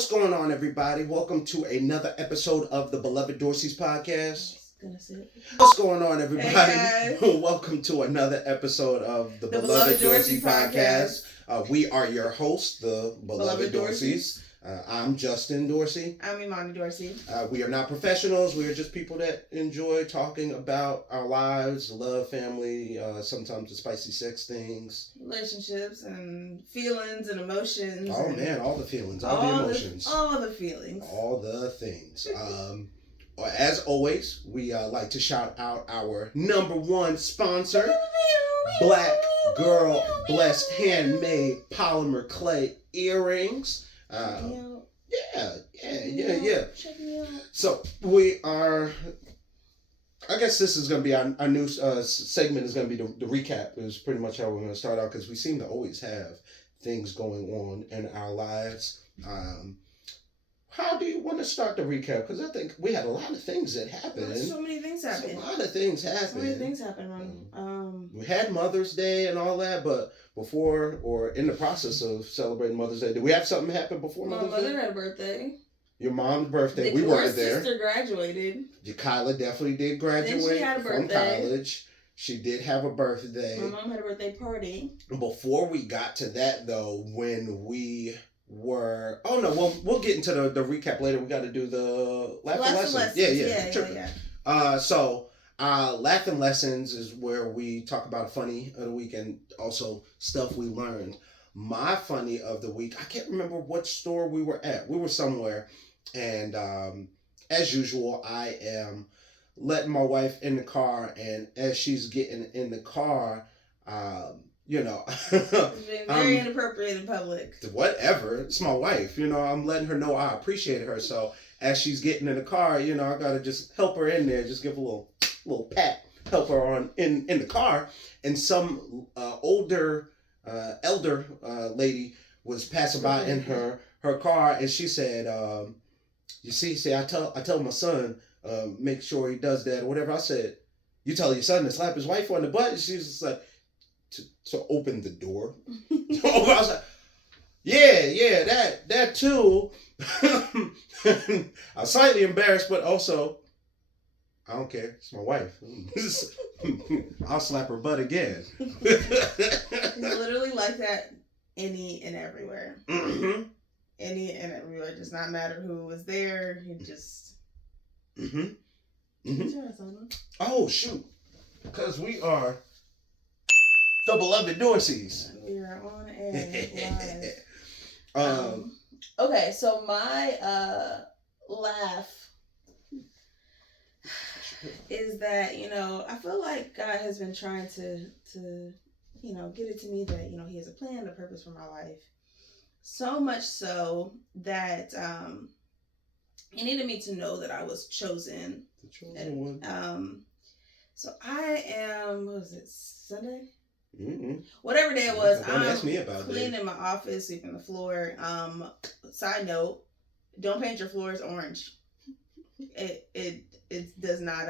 What's going on, everybody? Welcome to another episode of the Beloved Dorsey's podcast. What's going on, everybody? Hey, guys. Welcome to another episode of the Beloved Dorsey Dorsey podcast. We are your hosts, the Beloved Dorseys. I'm Justin Dorsey. I'm Imani Dorsey. We are not professionals. We are just people that enjoy talking about our lives, love, family, sometimes the spicy sex things. Relationships and feelings and emotions. Oh, man, all the feelings, all the emotions. All the feelings. All the things. As always, we like to shout out our number one sponsor, Black Girl Blessed Handmade Polymer Clay Earrings. Yeah. Check me out. So we are, I guess this is going to be our new segment is going to be the recap is pretty much how we're going to start out because we seem to always have things going on in our lives. How do you want to start the recap? Because I think we had a lot of things that happened. So many things happened. A lot of things happened. So many things happened. We had Mother's Day and all that, but before or in the process of celebrating Mother's Day, did we have something happen before Mother's Day? My mother had a birthday. Your mom's birthday. We weren't there. Your sister graduated. Kyla definitely did graduate then she had a from birthday. College. She did have a birthday. My mom had a birthday party. Before we got to that, though, when we were... Oh, no. Well, we'll get into the recap later. We got to do the Laughing Lessons. Yeah. So, Laughing Lessons is where we talk about a funny of the week and also stuff we learned. My funny of the week, I can't remember what store we were at. We were somewhere. And as usual, I am letting my wife in the car. And as she's getting in the car... It's been very inappropriate in public. Whatever. It's my wife. I'm letting her know I appreciate her. So as she's getting in the car, I got to just help her in there. Just give a little pat. Help her on in the car. And some elder lady was passing by in her car. And she said, you see, I tell my son, make sure he does that or whatever. I said, you tell your son to slap his wife on the butt? And she was just like, to open the door. I was like, yeah, that too. I was slightly embarrassed, but also, I don't care. It's my wife. I'll slap her butt again. It's literally like that any and everywhere. Mm-hmm. Any and everywhere. It does not matter who was there. He just... Oh, shoot. Because we are... the Beloved Dorseys. We are on air live. Okay, so my laugh is that, I feel like God has been trying to get it to me that, He has a plan, a purpose for my life. So much so that He needed me to know that I was chosen. The chosen one. So I am, what was it, Sunday? Mm-hmm. Whatever day it was, Don't ask me about cleaning my office, sweeping the floor. Side note, don't paint your floors orange. It does not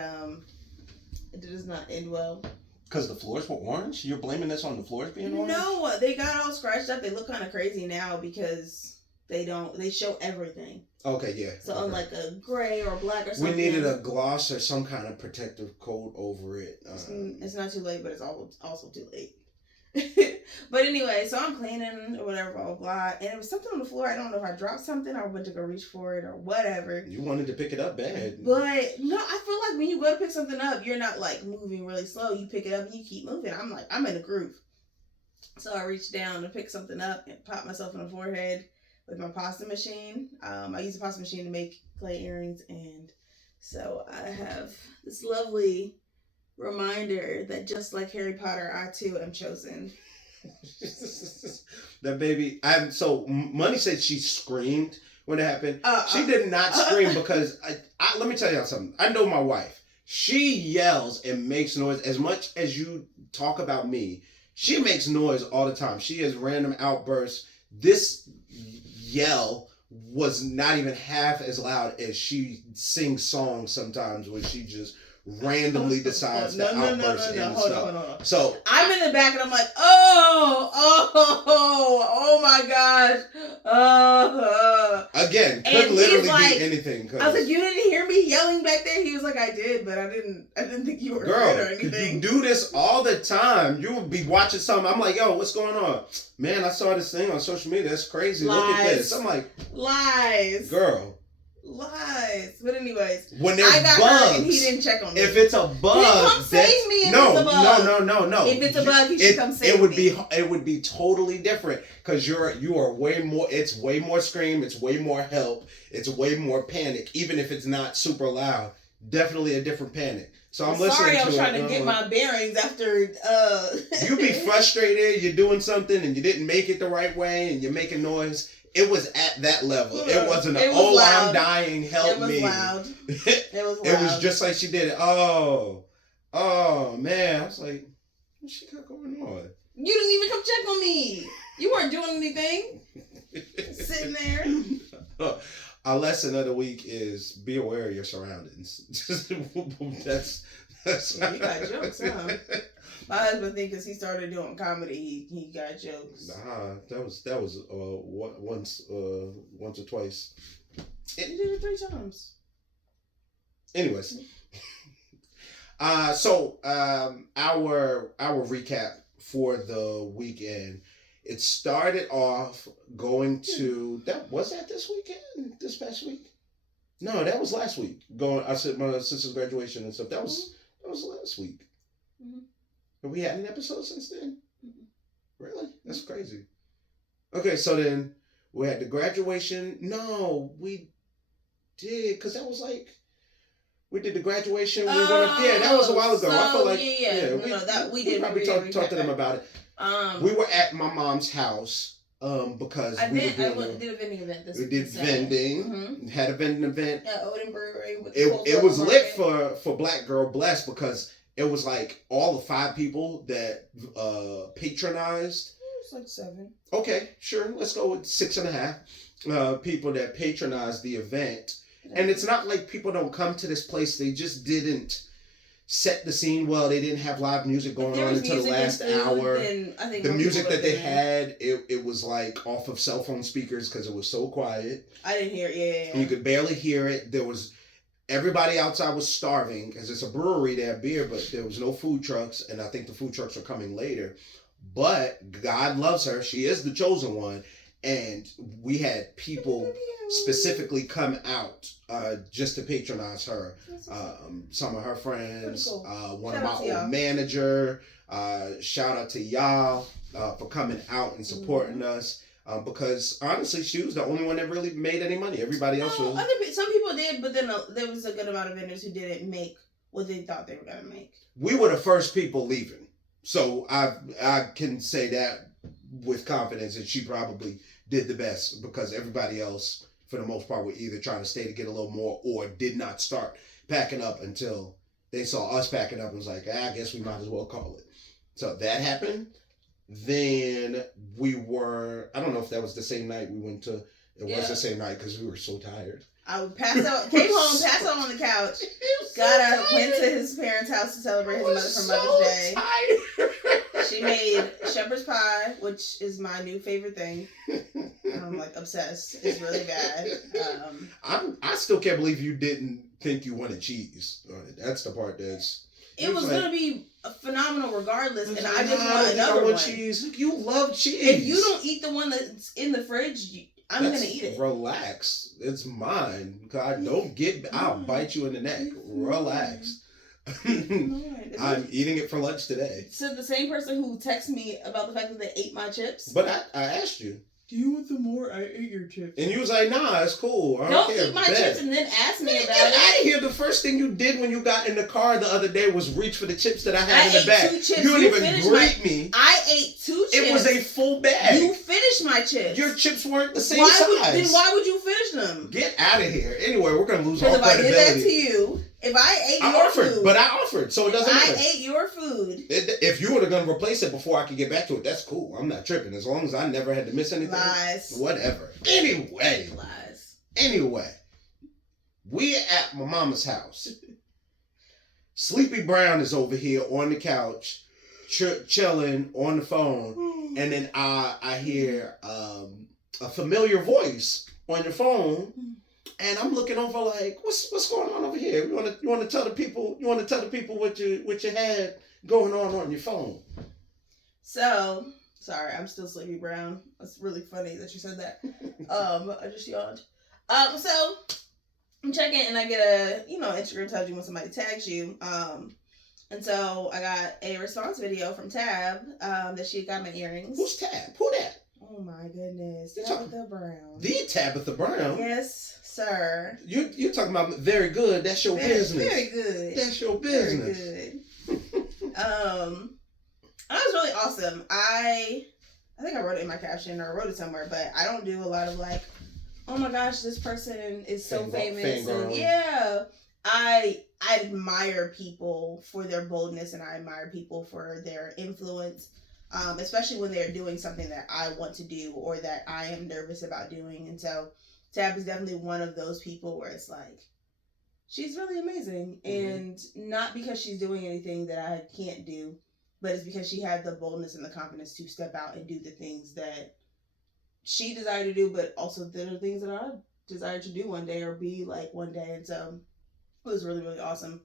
end well. Because the floors were orange? You're blaming this on the floors being orange? No, they got all scratched up. They look kind of crazy now because they show everything. Okay, yeah. So unlike a gray or black or something. We needed a gloss or some kind of protective coat over it. It's not too late, but it's also too late. But anyway, so I'm cleaning or whatever, blah, blah, blah. And it was something on the floor. I don't know if I dropped something or went to go reach for it or whatever. You wanted to pick it up bad. But no, I feel like when you go to pick something up, you're not like moving really slow. You pick it up and you keep moving. I'm in a groove. So I reached down to pick something up and pop myself in the forehead with my pasta machine. I use a pasta machine to make clay earrings, and so I have this lovely reminder that just like Harry Potter, I too am chosen. That baby, Money said she screamed when it happened. She did not scream because I let me tell y'all something. I know my wife. She yells and makes noise as much as you talk about me. She makes noise all the time. She has random outbursts. This yell was not even half as loud as she sings songs sometimes when she just randomly decides to outburst and stuff. Hold on. So I'm in the back and I'm like, oh my gosh. Again, could literally be anything. I was like, you didn't hear me yelling back there? He was like, I did, but I didn't think you were hurt or anything. You do this all the time. You would be watching something. I'm like, yo, what's going on? Man, I saw this thing on social media. That's crazy. Lies. Look at this. I'm like, lies. Girl. Lies. But anyways, when there's I got bugs, hurt and he didn't check on me. If it's a bug, he didn't come save me. If it's a bug. No. If it's a bug, he should come save me. It would be totally different because you are way more. It's way more scream. It's way more help. It's way more panic. Even if it's not super loud, definitely a different panic. So I'm listening. Sorry, I was to trying to get my bearings after. You be frustrated. You're doing something and you didn't make it the right way, and you're making noise. It was at that level. It wasn't loud. I'm dying, help me. Loud. It was loud. It was just like she did it. Oh man. I was like, what's she got going on? You didn't even come check on me. You weren't doing anything. Sitting there. Our lesson of the week is be aware of your surroundings. that's you got jokes, huh? My husband thinks because he started doing comedy, he got jokes. Nah, that was once or twice. You did it 3 times. Anyways, so our recap for the weekend. It started off going to this past week. No, that was last week. I said my sister's graduation and stuff. That was last week. Mm-hmm. Have we had an episode since then? Mm-hmm. Really? That's crazy. Okay, so then we had the graduation. No, we did because that was like we did the graduation. We went up. Yeah, that was a while ago. So, I feel like we did. Probably talk to them about it. We were at my mom's house because I did a vending event this week. We did vending. Mm-hmm. Had a vending event. Yeah, Odin Brewery. It was lit for Black Girl Blessed because it was like all the 5 people that patronized. It was like 7. Okay, sure. Let's go with 6.5 people that patronized the event. And it's not like people don't come to this place. They just didn't set the scene well. They didn't have live music going on until the last hour. The music that they had, it was like off of cell phone speakers because it was so quiet. I didn't hear it. Yeah. You could barely hear it. Everybody outside was starving because it's a brewery. They have beer, but there was no food trucks. And I think the food trucks are coming later. But God loves her. She is the chosen one. And we had people specifically come out just to patronize her. Some of her friends, cool. One of my old manager. Shout out to y'all for coming out and supporting us. Because honestly, she was the only one that really made any money. Everybody else was. Some people did, but then there was a good amount of vendors who didn't make what they thought they were gonna make. We were the first people leaving, so I can say that with confidence that she probably did the best because everybody else, for the most part, were either trying to stay to get a little more or did not start packing up until they saw us packing up and was like, I guess we might as well call it. So that happened. Then we were, I don't know if that was the same night we went to, was the same night because we were so tired. I would pass out, came home, passed out on the couch, got up, went to his parents' house to celebrate his mother for Mother's Day. Tired. She made shepherd's pie, which is my new favorite thing. I'm like obsessed. It's really bad. I still can't believe you didn't think you wanted cheese on it. That's the part that's... It was going to be phenomenal regardless, and I just want another one. Cheese. You love cheese. If you don't eat the one that's in the fridge, I'm going to eat it. Relax. It's mine. God, I'll bite you in the neck. Relax. I'm eating it for lunch today. So the same person who texted me about the fact that they ate my chips. But I asked you. Do you want some more? I ate your chips. And you was like, nah, it's cool. Don't eat my chips and then ask me about it. Get out of here. The first thing you did when you got in the car the other day was reach for the chips that I had in the bag. 2 chips. You didn't even greet me. I ate 2 chips. It was a full bag. You finished my chips. Your chips weren't the same size. Then why would you finish them? Get out of here. Anyway, we're going to lose all credibility. Because if I did that to you, if I ate your food. But I offered, so it doesn't matter. I ate your food. If you were going to replace it before I could get back to it, that's cool. I'm not tripping. As long as I never had to miss anything. Lies. Whatever. Anyway. Lies. Anyway. We at my mama's house. Sleepy Brown is over here on the couch, chilling on the phone. And then I hear a familiar voice on your phone, and I'm looking over like, what's going on over here? You want to tell the people what you had going on your phone. So, sorry, I'm still sleepy brown. It's really funny that you said that. I just yawned. So I'm checking and I get a, Instagram tells you when somebody tags you. And so I got a response video from Tab, that she got my earrings. Who's Tab? Who that? Oh my goodness. Tabitha Brown. The Tabitha Brown? Yes, sir. You're talking about very good. That's your business. Very good. That's your business. Very good. That was really awesome. I think I wrote it in my caption or I wrote it somewhere, but I don't do a lot of like, oh my gosh, this person is so famous. And yeah, I admire people for their boldness and I admire people for their influence, especially when they're doing something that I want to do or that I am nervous about doing. And so Tab is definitely one of those people where it's like, she's really amazing. And not because she's doing anything that I can't do, but it's because she had the boldness and the confidence to step out and do the things that she desired to do, but also the things that I desired to do one day or be like one day. And so it was really, really awesome.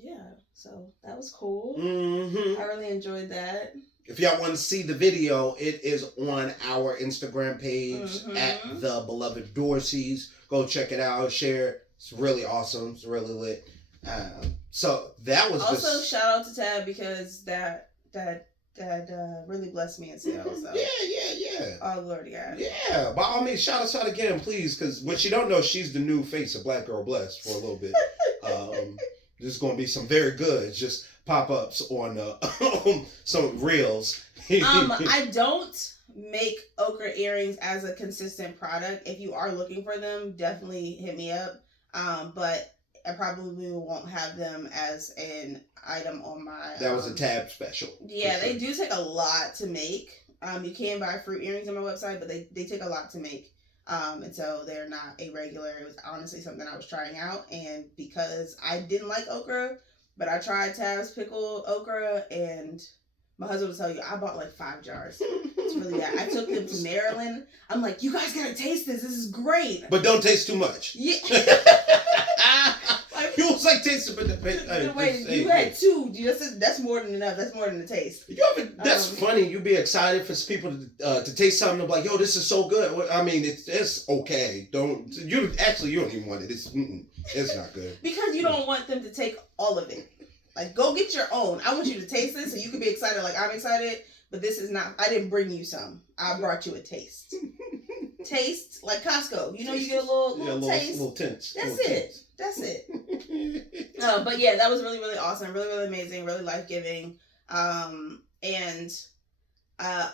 Yeah, so that was cool. I really enjoyed that. If y'all want to see the video, it is on our Instagram page at The Beloved Dorseys. Go check it out, share it. It's really awesome. It's really lit. So that was also shout out to Tab because that really blessed me in sales. So. Yeah. Oh, Lord to God. Yeah, by all means, shout us out again, please, because what you don't know, she's the new face of Black Girl Blessed for a little bit. There's going to be some very good just pop-ups on some reels. I don't make okra earrings as a consistent product. If you are looking for them, definitely hit me up. But I probably won't have them as an item on my... That was a Tab special. Yeah, they do take a lot to make. You can buy fruit earrings on my website, but they take a lot to make. And so they're not a regular. It was honestly something I was trying out. And because I didn't like okra, but I tried Tab's pickled okra, and my husband will tell you, I bought like 5 jars. It's really bad. I took them to Maryland. I'm like, you guys gotta taste this. This is great. But don't taste too much. Yeah. You was like tasting, but you had 2. That's more than enough. That's more than the taste. That's funny. You'd be excited for people to taste something and be like, "Yo, this is so good." I mean, it's okay. You don't even want it. It's not good because you don't want them to take all of it. Like, go get your own. I want you to taste this so you can be excited. Like I'm excited, but this is not. I didn't bring you some. I brought you a taste. Taste like Costco. You get a little taste. Little tints. That's it. But yeah, that was really, really awesome. Really, really amazing. Really life-giving. And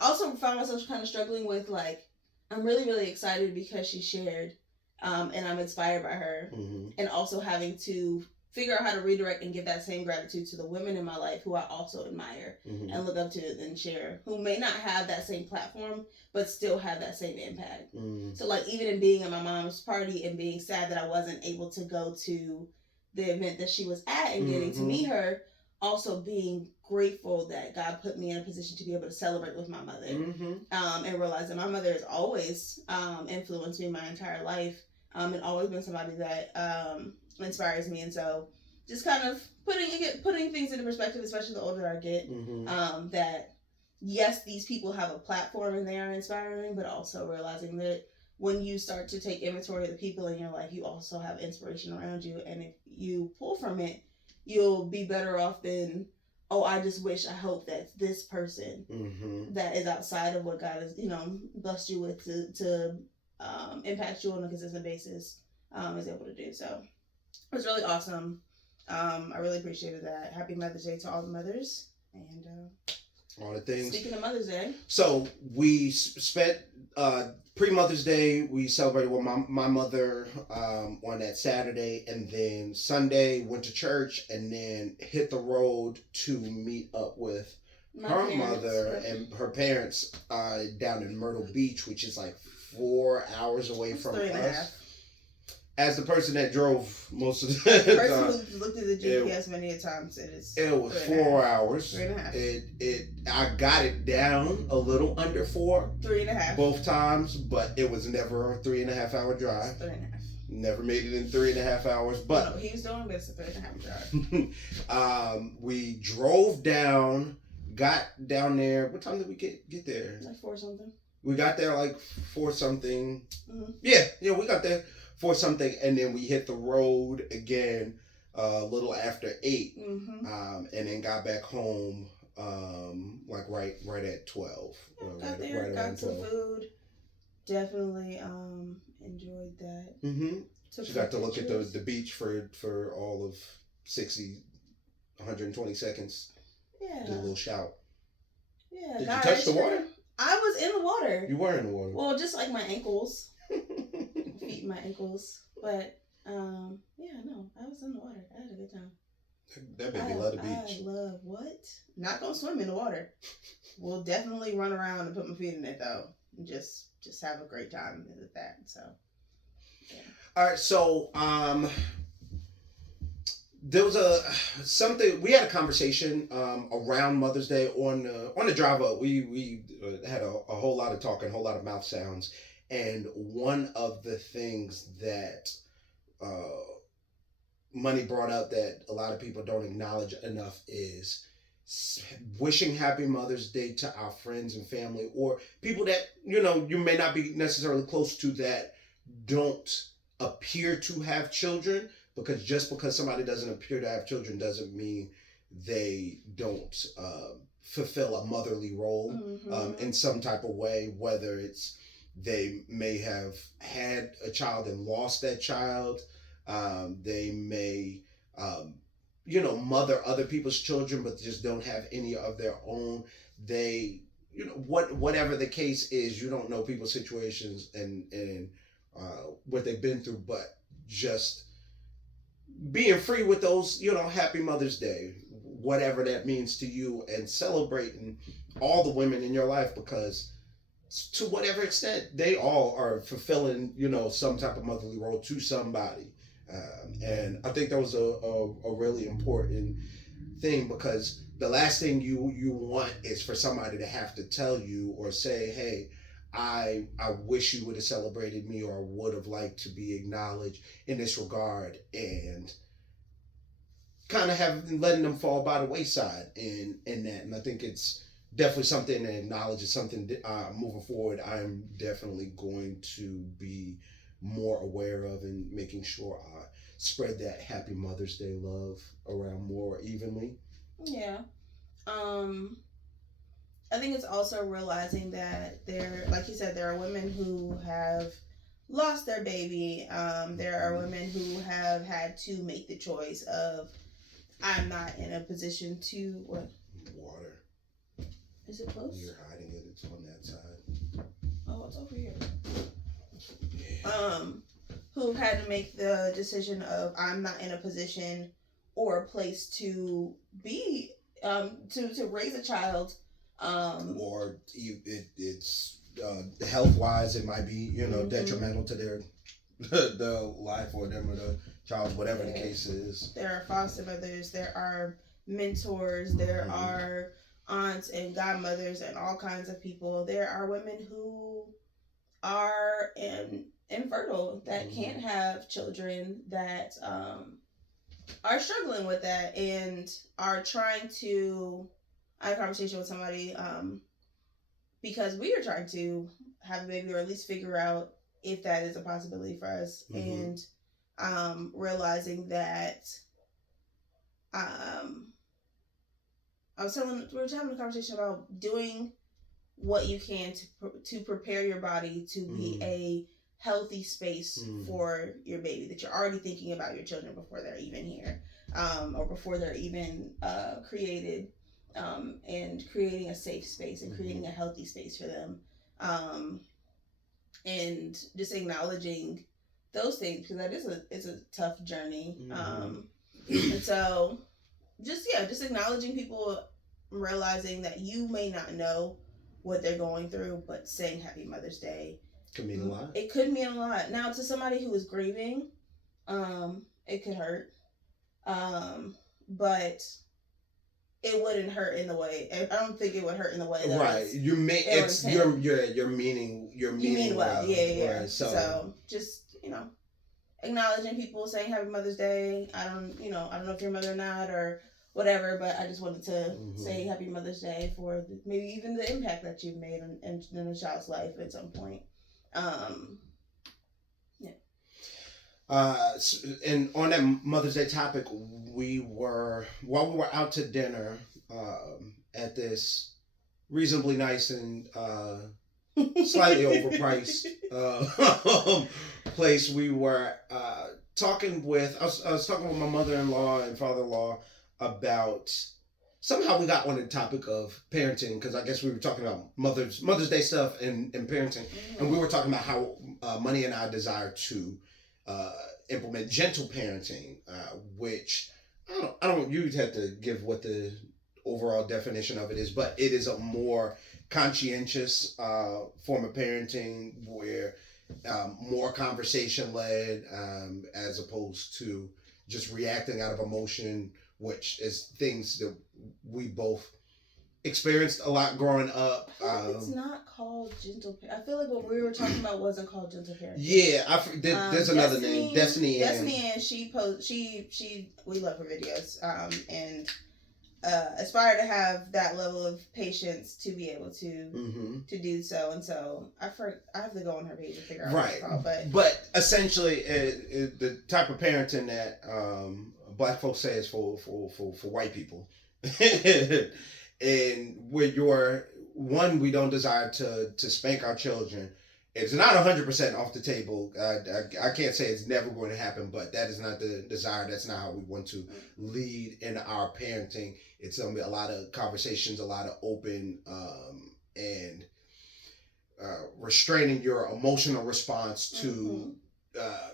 also found myself kind of struggling with like, I'm really, really excited because she shared, and I'm inspired by her. And also having to figure out how to redirect and give that same gratitude to the women in my life who I also admire and look up to and share, who may not have that same platform, but still have that same impact. So like even in being at my mom's party and being sad that I wasn't able to go to the event that she was at and getting to meet her, also being grateful that God put me in a position to be able to celebrate with my mother. And realize that my mother has always influenced me my entire life, and always been somebody that inspires me. And so just kind of putting things into perspective, especially the older I get, that yes, these people have a platform and they are inspiring, but also realizing that when you start to take inventory of the people in your life, you also have inspiration around you, and if you pull from it, you'll be better off than, oh, I just wish, I hope that this person that is outside of what God has blessed you with to impact you on a consistent basis is able to do. So it was really awesome. I really appreciated that. Happy Mother's Day to all the mothers. And all the things. Speaking of Mother's Day. So we spent pre-Mother's Day, we celebrated with my mother on that Saturday, and then Sunday went to church, and then hit the road to meet up with her mother and her parents down in Myrtle Beach, which is like 4 hours away from us. as the person that drove most of the person who looked at the GPS many a time said it was 4 hours. 3.5. I got it down a little under 4. 3.5. Both times, but it was never a 3.5 hour drive. 3.5. Never made it in 3.5 hours, but no, he was doing this at 3.5 drive. We drove down, got down there. What time did we get there? Like 4 something. We got there like 4 something. Mm-hmm. Yeah, we got there 4 something, and then we hit the road again a little after 8, mm-hmm. And then got back home like right at 12. Got there, got some food. Definitely enjoyed that. Mm-hmm. She got to look at the beach for all of 120 seconds. Yeah. Did a little shout. Yeah. Did you touch the water? I was in the water. You were in the water. Well, just like my ankles. Feet and my ankles. But, yeah, no, I was in the water. I had a good time. That baby love the beach. I love what? Not gonna swim in the water. We'll definitely run around and put my feet in it, though. And just have a great time with that. So, yeah. All right, so, there was something we had a conversation around Mother's Day on the drive up. We had a whole lot of talking, a whole lot of mouth sounds, and one of the things that Money brought up that a lot of people don't acknowledge enough is wishing Happy Mother's Day to our friends and family, or people that you may not be necessarily close to that don't appear to have children. Because just because somebody doesn't appear to have children doesn't mean they don't fulfill a motherly role in some type of way, whether it's they may have had a child and lost that child. They may, mother other people's children, but just don't have any of their own. They, whatever the case is, you don't know people's situations and what they've been through, but just being free with those, Happy Mother's Day, whatever that means to you, and celebrating all the women in your life, because to whatever extent they all are fulfilling, some type of motherly role to somebody. And I think that was a really important thing, because the last thing you want is for somebody to have to tell you or say, hey, I wish you would have celebrated me, or I would have liked to be acknowledged in this regard, and kind of letting them fall by the wayside in that. And I think it's definitely something to acknowledge. It's something moving forward I'm definitely going to be more aware of, and making sure I spread that Happy Mother's Day love around more evenly. Yeah. I think it's also realizing that like you said, there are women who have lost their baby. There are women who have had to make the choice of, I'm not in a position to, what? Water. Is it close? You're hiding it. It's on that side. Oh, it's over here. Yeah. Who've had to make the decision of, I'm not in a position or a place to be, to raise a child. Or it's health wise, it might be detrimental to their life or them or the child, whatever the case is. There are foster mothers, there are mentors, there are aunts and godmothers and all kinds of people. There are women who are infertile that can't have children, that are struggling with that and are trying to. I had a conversation with somebody because we are trying to have a baby, or at least figure out if that is a possibility for us, and realizing that we were having a conversation about doing what you can to prepare your body to be a healthy space for your baby, that you're already thinking about your children before they're even here, or before they're even created. And creating a safe space and creating a healthy space for them, and just acknowledging those things, because that is a tough journey. And so just acknowledging people, realizing that you may not know what they're going through, but saying Happy Mother's Day could mean a lot. It could mean a lot. Now, to somebody who is grieving, It could hurt. But it wouldn't hurt in the way. I don't think it would hurt in the way that right. You may it's you're meaning well. Yeah. Right, so just acknowledging people, saying Happy Mother's Day. I don't know if you're a mother or not or whatever, but I just wanted to say Happy Mother's Day for maybe even the impact that you've made in a child's life at some point. And on that Mother's Day topic, while we were out to dinner at this reasonably nice and slightly overpriced place, we were talking with I was talking with my mother-in-law and father-in-law about somehow we got on the topic of parenting, because I guess we were talking about Mother's Day stuff and parenting, and we were talking about how Money and I desire to implement gentle parenting, which I don't. You'd have to give what the overall definition of it is, but it is a more conscientious form of parenting where more conversation led, as opposed to just reacting out of emotion, which is things that we both experienced a lot growing up. It's not called gentle parenting. I feel like what we were talking about wasn't called gentle parenting. Yeah, there's another name. Destiny and she we love her videos. And aspire to have that level of patience to be able to do so. And so I have to go on her page and figure out what it's called. But essentially, the type of parenting that Black folks say is for white people. And where we don't desire to spank our children. It's not 100% off the table. I can't say it's never going to happen, but that is not the desire. That's not how we want to lead in our parenting. It's a lot of conversations, a lot of open and restraining your emotional response to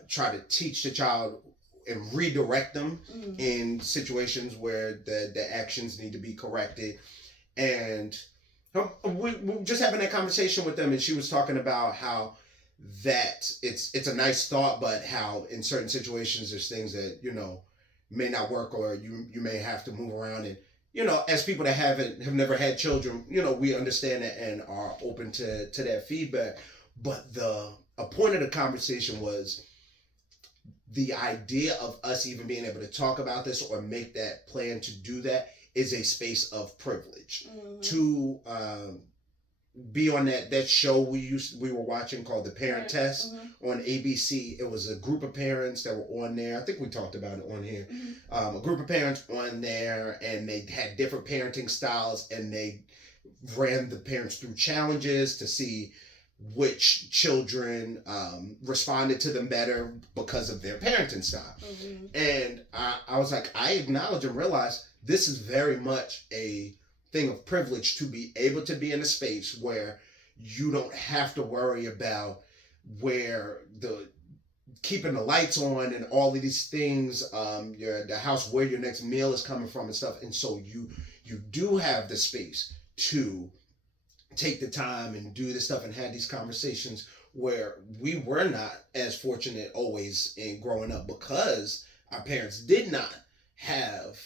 try to teach the child and redirect them in situations where the actions need to be corrected. And we just having that conversation with them, and she was talking about how that it's a nice thought, but how in certain situations there's things that may not work, or you may have to move around. And as people that have never had children, we understand it and are open to that feedback. But a point of the conversation was the idea of us even being able to talk about this or make that plan to do that is a space of privilege. To be on that show we were watching called The Parent Test on ABC. It was a group of parents that were on there. I think we talked about it on here. A group of parents on there, and they had different parenting styles, and they ran the parents through challenges to see which children responded to them better because of their parenting style. And I was like, I acknowledge and realize this is very much a thing of privilege to be able to be in a space where you don't have to worry about where keeping the lights on and all of these things, the house where your next meal is coming from and stuff. And so you do have the space to take the time and do this stuff and have these conversations where we were not as fortunate always in growing up, because our parents did not have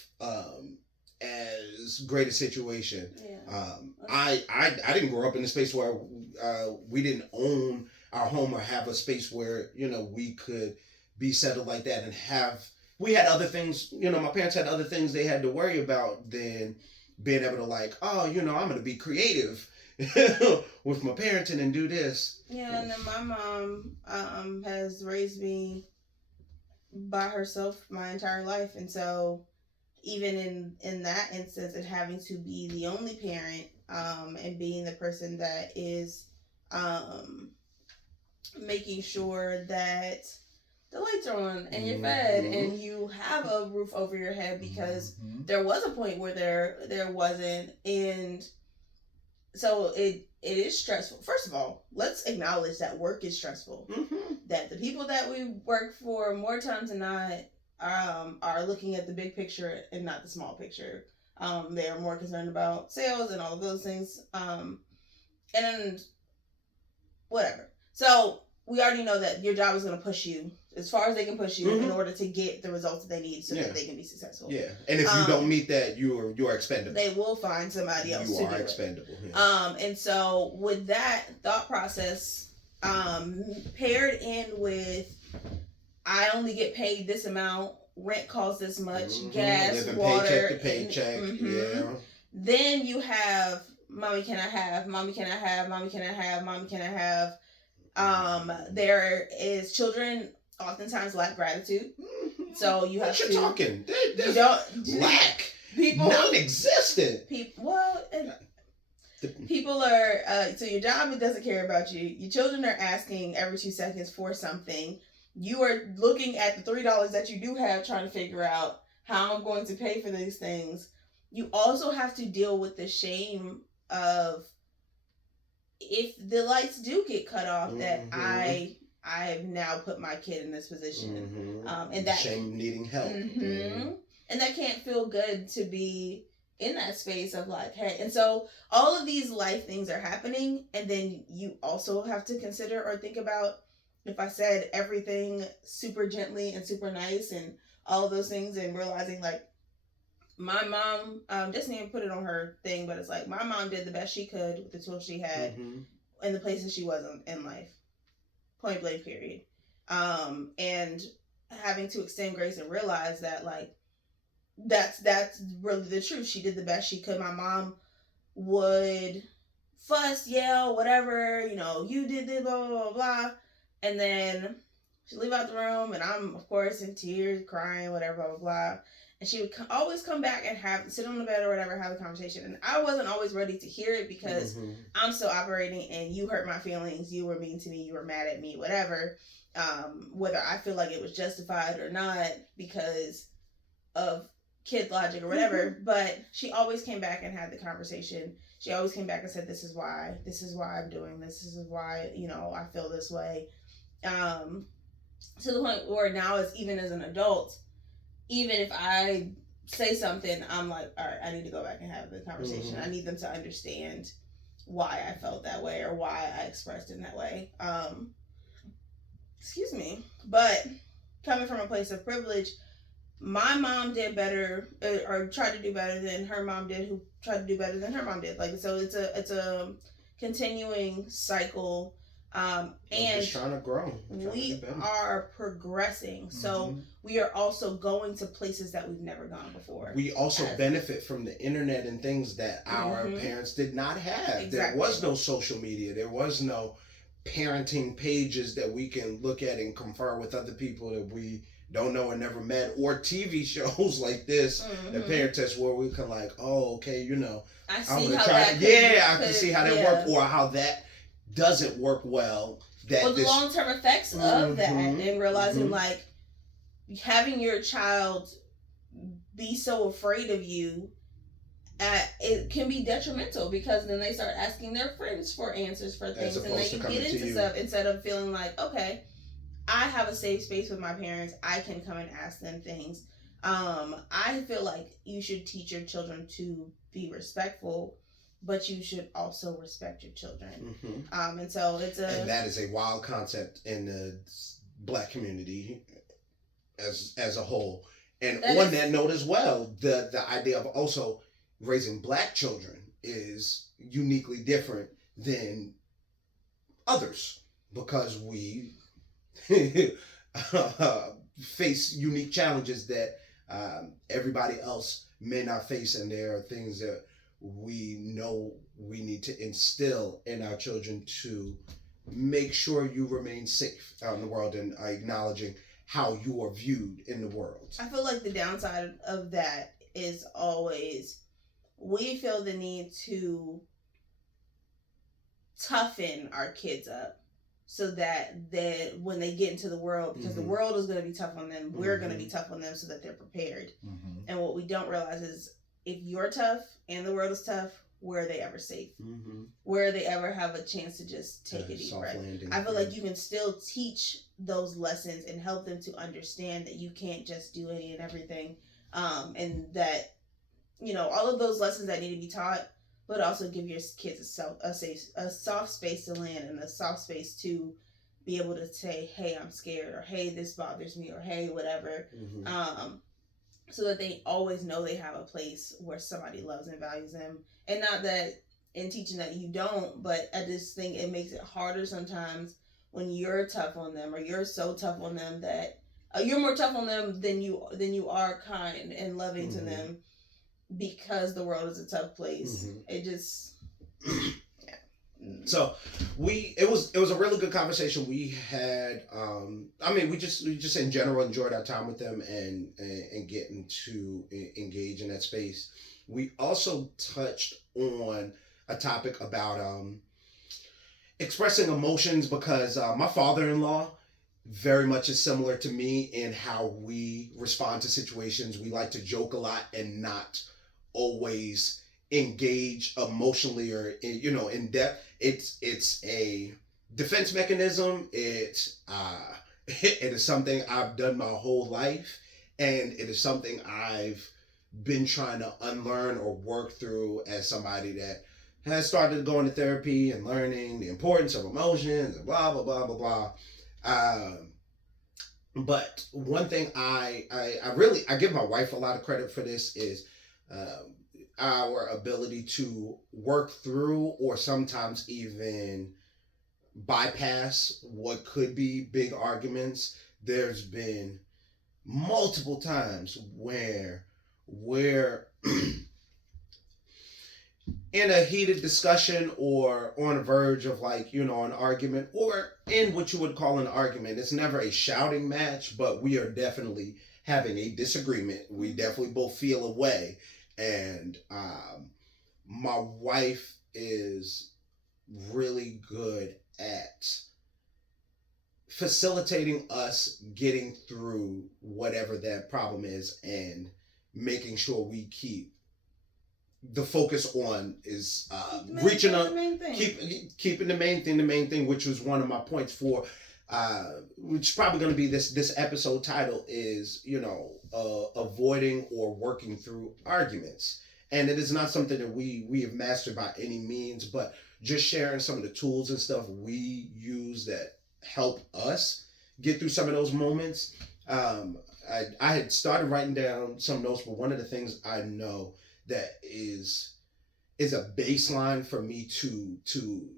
as great a situation. I didn't grow up in a space where we didn't own our home or have a space where we could be settled like that, and we had other things. My parents had other things they had to worry about than being able to I'm going to be creative with my parenting and do this. Yeah, and then my mom has raised me by herself my entire life, and so even in that instance, and having to be the only parent, and being the person that is making sure that the lights are on and you're fed and you have a roof over your head, because there was a point where there wasn't. And so it is stressful. First of all, let's acknowledge that work is stressful. That the people that we work for, more times than not, are looking at the big picture and not the small picture. They are more concerned about sales and all of those things. And whatever. So we already know that your job is going to push you as far as they can push you in order to get the results that they need so that they can be successful. Yeah, and if you don't meet that, you're expendable. They will find somebody else. You are expendable. Yeah. And so with that thought process, paired in with, I only get paid this amount, rent costs this much, gas, living water, paycheck to paycheck. Yeah. Then you have, mommy, can I have? Mommy, can I have? Mommy, can I have? Mommy, can I have? There is children oftentimes lack gratitude. So you have what to. You're talking? You don't lack. People non-existent. People are. So your job, it doesn't care about you. Your children are asking every 2 seconds for something. You are looking at the $3 that you do have, trying to figure out how I'm going to pay for these things. You also have to deal with the shame of, if the lights do get cut off, that I have now put my kid in this position, and that shame needing help, and that can't feel good to be in that space of like, hey. And so all of these life things are happening, and then you also have to consider or think about, if I said everything super gently and super nice and all of those things, and realizing like, my mom, just didn't put it on her thing, but it's like, my mom did the best she could with the tools she had in the places she was in life. Point blank, period. And having to extend grace and realize that, like, that's really the truth. She did the best she could. My mom would fuss, yell, whatever, you did this, blah, blah, blah, blah. And then she'd leave out the room, and I'm, of course, in tears, crying, whatever, blah, blah, blah. And she would always come back and sit on the bed or whatever, have a conversation. And I wasn't always ready to hear it, because I'm still operating, and you hurt my feelings. You were mean to me. You were mad at me, whatever. Whether I feel like it was justified or not because of kid logic or whatever. But she always came back and had the conversation. She always came back and said, this is why I'm doing this. This is why, I feel this way. To the point where now, even as an adult, even if I say something, I'm like, all right, I need to go back and have the conversation. I need them to understand why I felt that way or why I expressed in that way. Excuse me. But coming from a place of privilege, my mom did better, or tried to do better than her mom did, who tried to do better than her mom did. Like, so it's a continuing cycle. And just trying to grow. We are progressing. So we are also going to places that we've never gone before. We also benefit from the internet and things that our parents did not have. Exactly. There was no social media. There was no parenting pages that we can look at and confer with other people that we don't know and never met, or TV shows like this that parent test, where we can like, oh, okay, I see how that I can see how that worked, or how that doesn't work well. The long-term effects of that, and realizing like, having your child be so afraid of you, it can be detrimental, because then they start asking their friends for answers for things, and then you get into stuff instead of feeling like, okay, I have a safe space with my parents. I can come and ask them things. I feel like you should teach your children to be respectful, but you should also respect your children. And so and that is a wild concept in the Black community as a whole. And on that note as well, the idea of also raising Black children is uniquely different than others, because we face unique challenges that everybody else may not face, and there are things that we know we need to instill in our children to make sure you remain safe out in the world, and acknowledging how you are viewed in the world. I feel like the downside of that is always, we feel the need to toughen our kids up, so that when they get into the world, because the world is going to be tough on them, we're going to be tough on them, so that they're prepared. And what we don't realize is, if you're tough and the world is tough, where are they ever safe? Where they ever have a chance to just take a deep breath? I feel like you can still teach those lessons and help them to understand that you can't just do any and everything, and that all of those lessons that need to be taught, but also give your kids a soft space to land, and a soft space to be able to say, hey, I'm scared, or hey, this bothers me, or hey, whatever. So that they always know they have a place where somebody loves and values them. And not that in teaching that you don't, but I just think it makes it harder sometimes when you're tough on them, or you're so tough on them that you're more tough on them than you are kind and loving to them, because the world is a tough place. It just So it was a really good conversation we had. I mean, we just in general enjoyed our time with them and getting to engage in that space. We also touched on a topic about expressing emotions, because my father-in-law very much is similar to me in how we respond to situations. We like to joke a lot and not always engage emotionally or in depth. It's a defense mechanism. It is something I've done my whole life, and it is something I've been trying to unlearn or work through as somebody that has started going to therapy and learning the importance of emotions and blah blah blah blah blah. But one thing I give my wife a lot of credit for this is our ability to work through, or sometimes even bypass, what could be big arguments. There's been multiple times where we're in a heated discussion or on the verge of an argument, or in what you would call an argument. It's never a shouting match, but we are definitely having a disagreement. We definitely both feel a way. And my wife is really good at facilitating us getting through whatever that problem is, and making sure we keep the focus on is reaching up, keeping the main thing, which was one of my points for which is probably going to be this episode title is avoiding or working through arguments. And it is not something that we have mastered by any means, but just sharing some of the tools and stuff we use that help us get through some of those moments. I had started writing down some notes, but one of the things I know that is a baseline for me to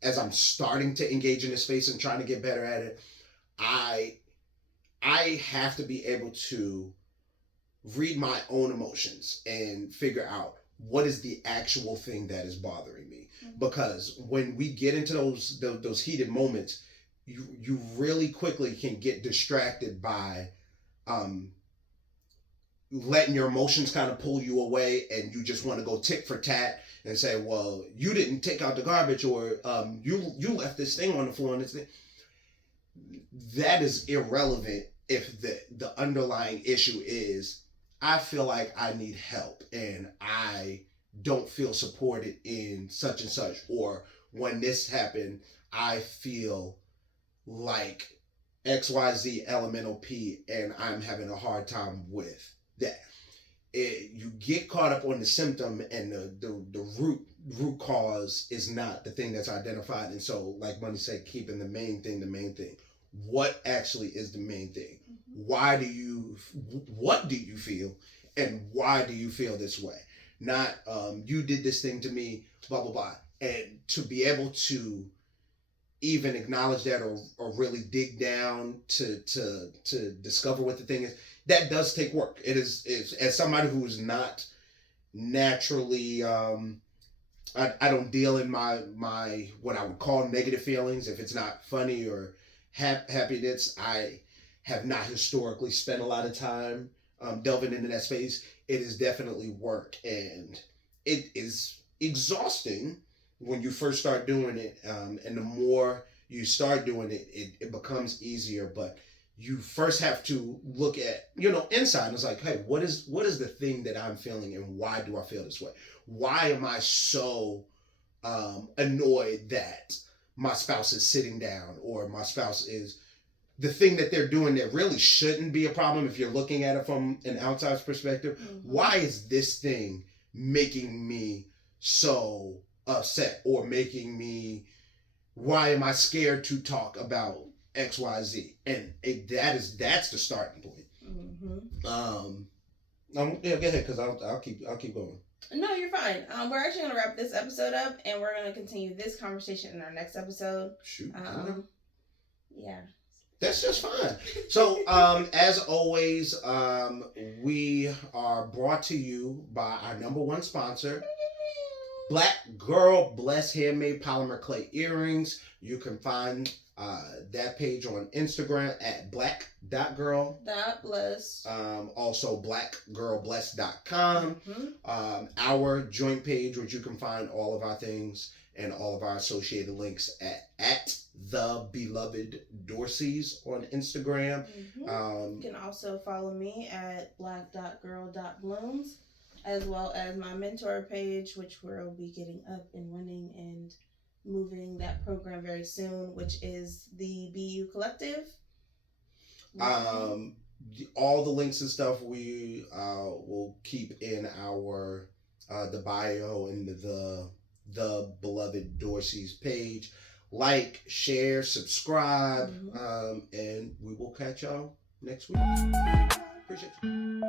as I'm starting to engage in this space and trying to get better at it, I have to be able to read my own emotions and figure out what is the actual thing that is bothering me. Because when we get into those heated moments, you really quickly can get distracted by letting your emotions kind of pull you away, and you just want to go tit for tat and say, well, you didn't take out the garbage, or you left this thing on the floor, and that is irrelevant if the underlying issue is, I feel like I need help and I don't feel supported in such and such, or when this happened, I feel like XYZ elemental P and I'm having a hard time with that. You get caught up on the symptom, and the root cause is not the thing that's identified. And so, like Money said, keeping the main thing. What actually is the main thing? What do you feel, and why do you feel this way? Not you did this thing to me, blah blah blah. And to be able to even acknowledge that, or really dig down to discover what the thing is, that does take work. It is as somebody who is not naturally I don't deal in my what I would call negative feelings. If it's not funny or happiness, I have not historically spent a lot of time delving into that space. It is definitely work, and it is exhausting when you first start doing it, and the more you start doing it, it becomes easier. But you first have to look at, inside, and it's like, hey, what is the thing that I'm feeling, and why do I feel this way? Why am I so annoyed that my spouse is sitting down, or my spouse is the thing that they're doing that really shouldn't be a problem if you're looking at it from an outside perspective? Why is this thing making me so upset, or making me why am I scared to talk about XYZ? And that's the starting point. Yeah, go ahead, because I'll keep going. No, you're fine. We're actually gonna wrap this episode up, and we're gonna continue this conversation in our next episode. Shoot. Yeah. That's just fine. So, as always, we are brought to you by our number one sponsor, Black Girl Bless Handmade Polymer Clay Earrings. You can find that page on Instagram at black.girl.bless. Also blackgirlbless.com. Our joint page, which you can find all of our things and all of our associated links at the Beloved Dorseys on Instagram. You can also follow me at black.girl.blooms, as well as my mentor page, which we'll be getting up and running and moving that program very soon, which is the BU Collective. All the links and stuff we will keep in our the bio and the Beloved Dorseys page. Like, share, subscribe, and we will catch y'all next week. Appreciate you.